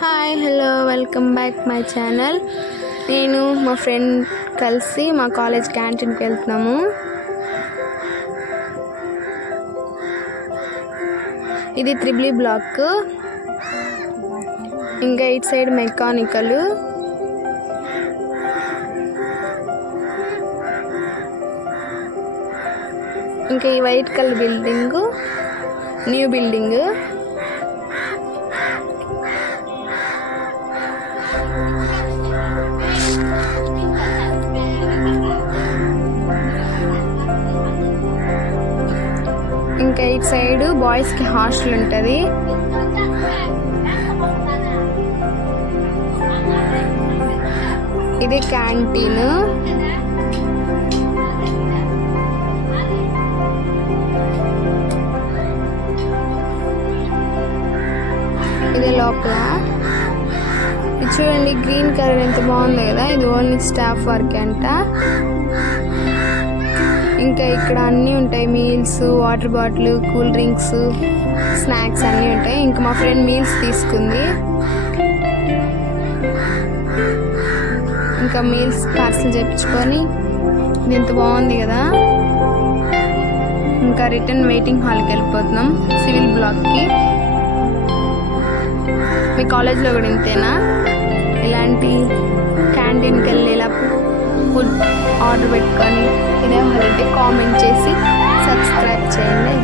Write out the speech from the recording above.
Hi hello welcome back my channel. నేను మా ఫ్రెండ్ కలిసి మా కాలేజ్ క్యాంటీన్కి వెళ్తున్నాము. ఇది త్రిబుల్ బ్లాక్, ఇంకా ఇటు సైడ్ మెకానికల్, ఇంకా ఈ white colour building new building. ఇంకా ఇటు సైడ్ బాయ్స్కి హాస్టల్ ఉంటుంది. ఇది క్యాంటీన్. ఇది లోపల. ఇది చూడండి, గ్రీన్ కలర్ ఎంత బాగుంది కదా. ఇది ఓన్లీ స్టాఫ్ వర్క్ అంట. ఇంకా ఇక్కడ అన్నీ ఉంటాయి, meals, water bottle, cool drinks, snacks అన్నీ ఉంటాయి. ఇంకా మా ఫ్రెండ్ మీల్స్ తీసుకుంది. ఇంకా మీల్స్ పార్సల్ చేయించుకొని ఇది ఎంత బాగుంది కదా. ఇంకా రిటర్న్ వెయిటింగ్ హాల్కి వెళ్ళిపోతున్నాం, సివిల్ బ్లాక్కి. మీ కాలేజ్లో కూడా ఇంతేనా? ఇలాంటి క్యాంటీన్కి వెళ్ళి ఇలా ఫుడ్ ఆర్డర్ పెట్టుకొని తినేవాళ్ళంటే కామెంట్ చేసి సబ్స్క్రైబ్ చేయండి.